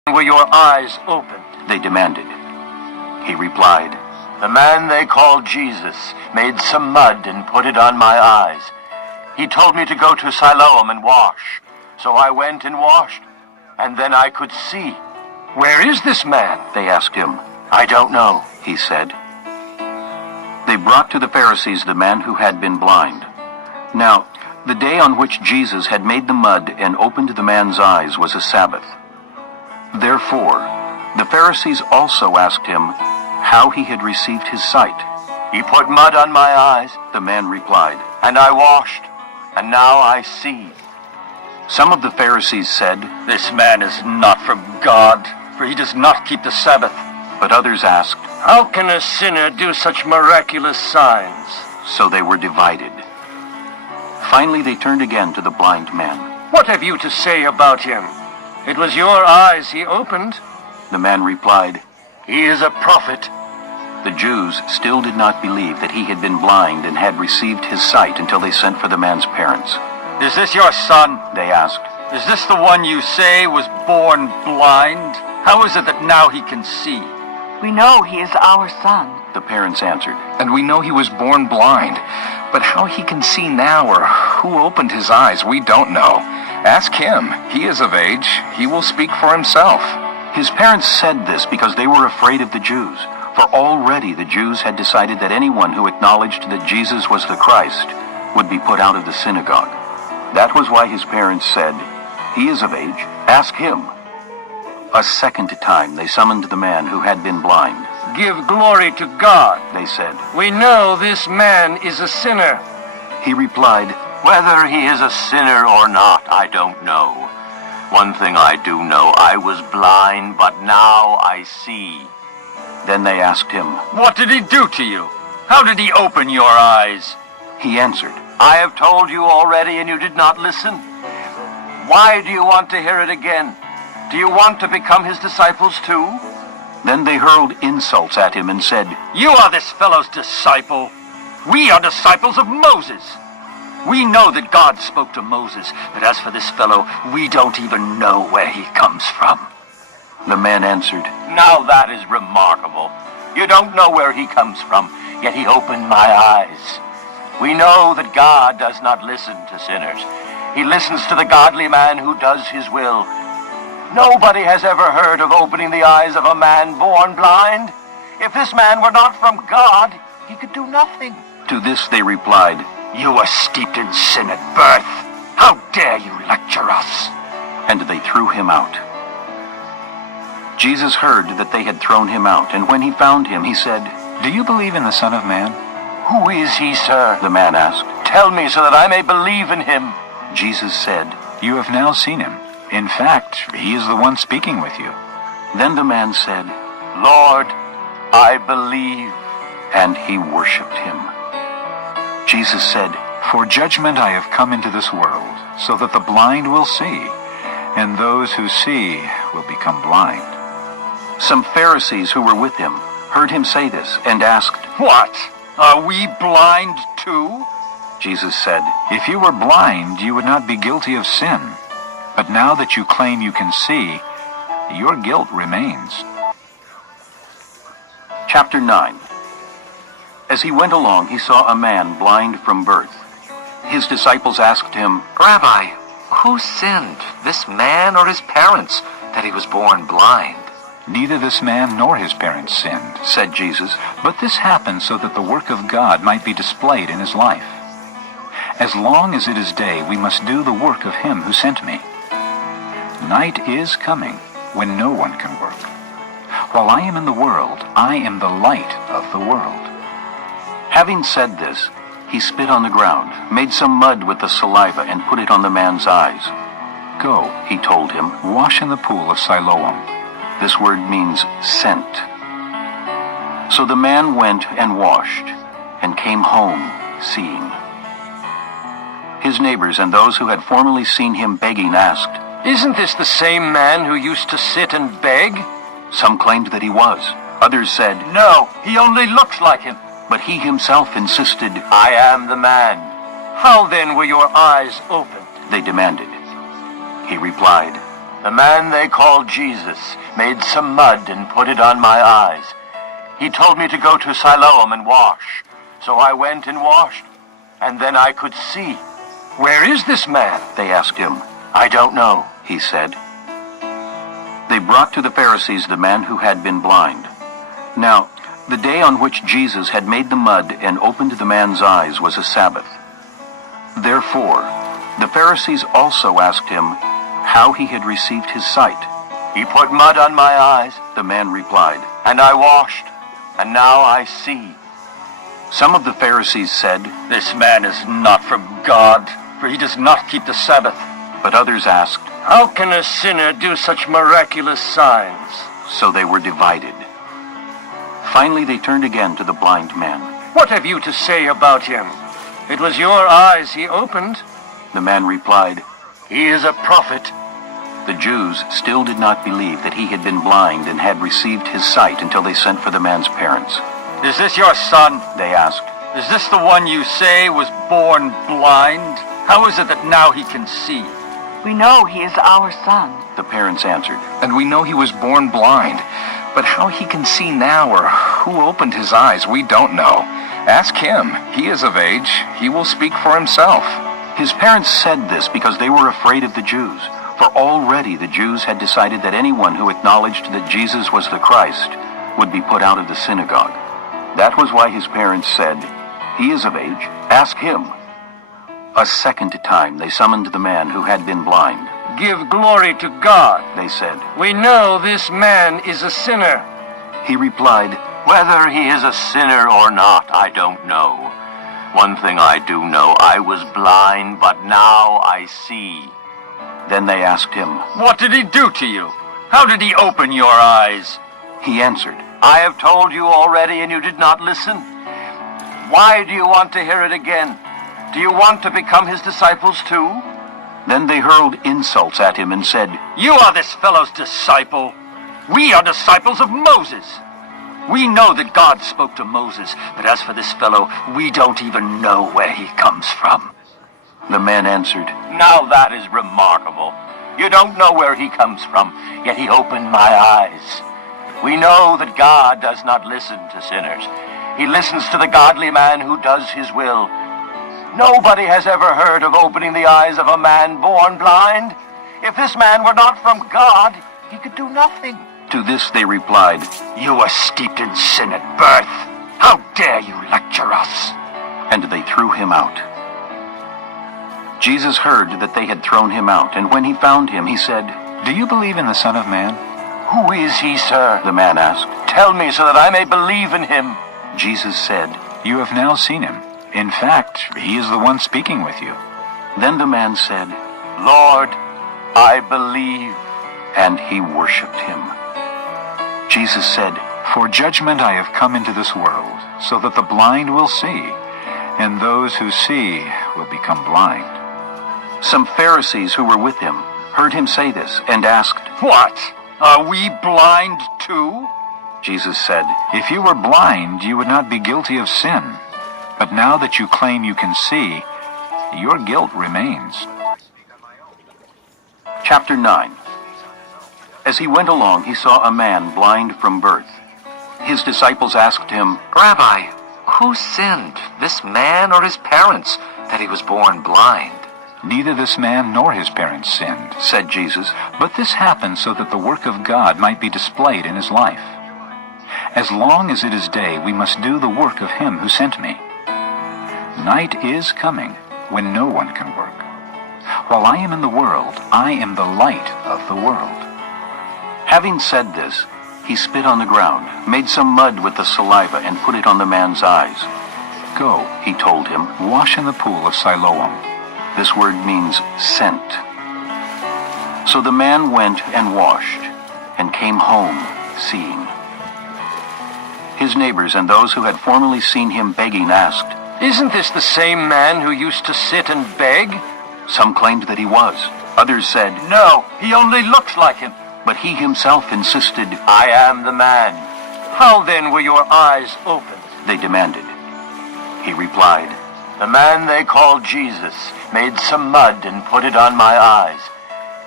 Were your eyes opened? They demanded. He replied, The man they called Jesus made some mud and put it on my eyes. He told me to go to Siloam and wash. So I went and washed, and then I could see. Where is this man? They asked him. I don't know, He said. They brought to the Pharisees the man who had been blind. Now, the day on which Jesus had made the mud and opened the man's eyes was a Sabbath. Therefore, the Pharisees also asked him how he had received his sight. He put mud on my eyes, The man replied. and I washed, and now I see. Some of the Pharisees said, This man is not from God, for he does not keep the Sabbath. but others asked, How can a sinner do such miraculous signs? so they were divided. Finally they turned again to the blind man. What have you to say about him? It was your eyes he opened. The man replied. He is a prophet. The Jews still did not believe that he had been blind and had received his sight until they sent for the man's parents. Is this your son? They asked. Is this the one you say was born blind? How is it that now he can see? We know he is our son. The parents answered. And we know he was born blind. But how he can see now or who opened his eyes, we don't know. Ask him. He is of age. He will speak for himself. His parents said this because they were afraid of the Jews, for already the Jews had decided that anyone who acknowledged that Jesus was the Christ would be put out of the synagogue. That was why his parents said, He is of age. Ask him. A second time they summoned the man who had been blind. Give glory to God. They said. We know this man is a sinner. He replied, Whether he is a sinner or not, I don't know. One thing I do know, I was blind, but now I see. Then they asked him. What did he do to you? How did he open your eyes? He answered, I have told you already and you did not listen. Why do you want to hear it again? Do you want to become his disciples too? Then they hurled insults at him and said, You are this fellow's disciple. We are disciples of Moses. We know that God spoke to Moses, but as for this fellow, we don't even know where he comes from. The man answered, Now that is remarkable. You don't know where he comes from, yet he opened my eyes. We know that God does not listen to sinners. He listens to the godly man who does his will. Nobody has ever heard of opening the eyes of a man born blind. If this man were not from God, he could do nothing. To this they replied, You were steeped in sin at birth. How dare you lecture us? and they threw him out. Jesus heard that they had thrown him out, and when he found him, he said, Do you believe in the Son of Man? Who is he, sir? The man asked. Tell me so that I may believe in him. Jesus said, You have now seen him. In fact, he is the one speaking with you. Then the man said, Lord, I believe. and he worshipped him. Jesus said, For judgment I have come into this world, so that the blind will see, and those who see will become blind. Some Pharisees who were with him heard him say this and asked. What? Are we blind too? Jesus said, If you were blind, you would not be guilty of sin. But now that you claim you can see, your guilt remains. Chapter 9. As he went along, he saw a man blind from birth. His disciples asked him, Rabbi, who sinned, this man or his parents, that he was born blind? Neither this man nor his parents sinned, said Jesus. but this happened so that the work of God might be displayed in his life. As long as it is day, we must do the work of him who sent me. Night is coming when no one can work. While I am in the world, I am the light of the world. Having said this, he spit on the ground, made some mud with the saliva, and put it on the man's eyes. Go, He told him. wash in the pool of Siloam. This word means sent. So the man went and washed, and came home seeing. His neighbors and those who had formerly seen him begging asked. Isn't this the same man who used to sit and beg? Some claimed that he was. Others said, No, he only looks like him. but he himself insisted. I am the man. How then were your eyes opened? They demanded. He replied, The man they called Jesus made some mud and put it on my eyes. He told me to go to Siloam and wash. So I went and washed, and then I could see. Where is this man? They asked him. I don't know. He said. They brought to the Pharisees the man who had been blind. Now, the day on which Jesus had made the mud and opened the man's eyes was a Sabbath. Therefore, the Pharisees also asked him how he had received his sight. He put mud on my eyes, The man replied. and I washed, and now I see. Some of the Pharisees said, This man is not from God, for he does not keep the Sabbath. but others asked, How can a sinner do such miraculous signs? so they were divided. Finally they turned again to the blind man. What have you to say about him? It was your eyes he opened. The man replied. He is a prophet. The Jews still did not believe that he had been blind and had received his sight until they sent for the man's parents. Is this your son? They asked. Is this the one you say was born blind? How is it that now he can see? We know he is our son. The parents answered. And we know he was born blind. But how he can see now or who opened his eyes, we don't know. Ask him. He is of age. He will speak for himself. His parents said this because they were afraid of the Jews, for already the Jews had decided that anyone who acknowledged that Jesus was the Christ would be put out of the synagogue. That was why his parents said, He is of age, ask him. A second time they summoned the man who had been blind. Give glory to God. They said. We know this man is a sinner. He replied, Whether he is a sinner or not, I don't know. One thing I do know, I was blind, but now I see. Then they asked him. What did he do to you? How did he open your eyes? He answered, I have told you already and you did not listen. Why do you want to hear it again? Do you want to become his disciples too? Then they hurled insults at him and said, You are this fellow's disciple. We are disciples of Moses. We know that God spoke to Moses, but as for this fellow, we don't even know where he comes from. The man answered, Now that is remarkable. You don't know where he comes from, yet he opened my eyes. We know that God does not listen to sinners. He listens to the godly man who does his will. Nobody has ever heard of opening the eyes of a man born blind. If this man were not from God, he could do nothing. To this they replied, You were steeped in sin at birth. How dare you lecture us? and they threw him out. Jesus heard that they had thrown him out, and when he found him, he said, Do you believe in the Son of Man? Who is he, sir? The man asked. Tell me so that I may believe in him. Jesus said, You have now seen him. In fact, he is the one speaking with you. Then the man said, Lord, I believe. and he worshipped him. Jesus said, For judgment I have come into this world, so that the blind will see, and those who see will become blind. Some Pharisees who were with him heard him say this and asked. What? Are we blind too? Jesus said, If you were blind, you would not be guilty of sin. But now that you claim you can see, your guilt remains. Chapter 9. As he went along, he saw a man blind from birth. His disciples asked him, Rabbi, who sinned, this man or his parents, that he was born blind? Neither this man nor his parents sinned, said Jesus, but this happened so that the work of God might be displayed in his life. As long as it is day, we must do the work of him who sent me. Night is coming when no one can work. While I am in the world, I am the light of the world. Having said this, he spit on the ground, made some mud with the saliva, and put it on the man's eyes. Go, He told him. wash in the pool of Siloam. This word means sent. So the man went and washed, and came home seeing. His neighbors and those who had formerly seen him begging asked. Isn't this the same man who used to sit and beg? Some claimed that he was. Others said, No, he only looks like him. but he himself insisted. I am the man. How then were your eyes opened? They demanded. He replied, The man they called Jesus made some mud and put it on my eyes.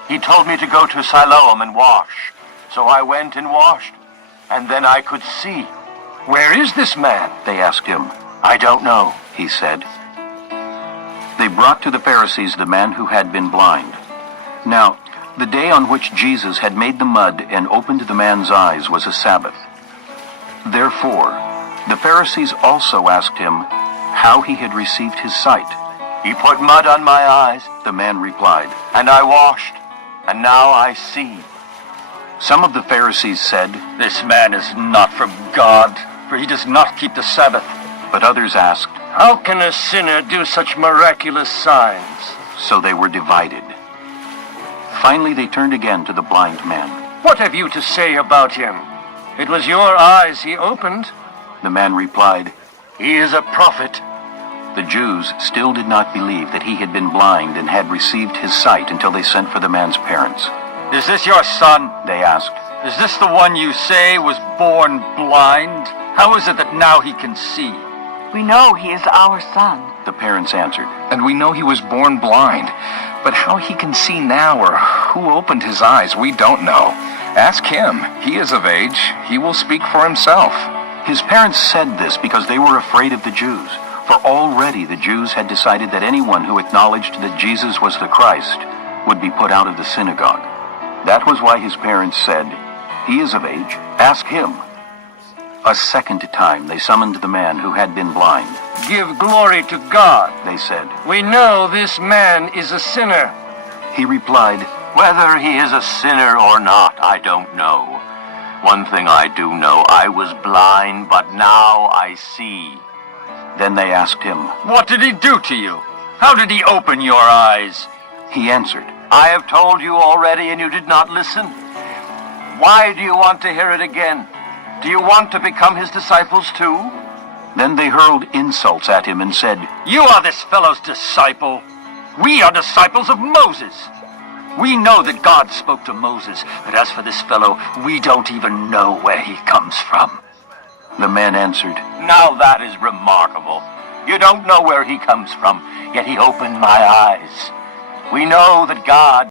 He told me to go to Siloam and wash. So I went and washed, and then I could see. Where is this man? They asked him. I don't know. He said. They brought to the Pharisees the man who had been blind. Now, the day on which Jesus had made the mud and opened the man's eyes was a Sabbath. Therefore, the Pharisees also asked him how he had received his sight. He put mud on my eyes, The man replied. and I washed, and now I see. Some of the Pharisees said, This man is not from God, for he does not keep the Sabbath. but others asked, How can a sinner do such miraculous signs? so they were divided. Finally, they turned again to the blind man. What have you to say about him? It was your eyes he opened. The man replied. He is a prophet. The Jews still did not believe that he had been blind and had received his sight until they sent for the man's parents. Is this your son? They asked. Is this the one you say was born blind? How is it that now he can see? We know he is our son. The parents answered. And we know he was born blind. But how he can see now or who opened his eyes, we don't know. Ask him. He is of age. He will speak for himself. His parents said this because they were afraid of the Jews, for already the Jews had decided that anyone who acknowledged that Jesus was the Christ would be put out of the synagogue. That was why his parents said, He is of age. Ask him. A second time they summoned the man who had been blind. Give glory to God. They said. We know this man is a sinner. He replied, Whether he is a sinner or not, I don't know. One thing I do know, I was blind, but now I see. Then they asked him. What did he do to you? How did he open your eyes? He answered, I have told you already and you did not listen. Why do you want to hear it again? Do you want to become his disciples too? Then they hurled insults at him and said, You are this fellow's disciple. We are disciples of Moses. We know that God spoke to Moses, but as for this fellow, we don't even know where he comes from. The man answered, Now that is remarkable. You don't know where he comes from, yet he opened my eyes. We know that God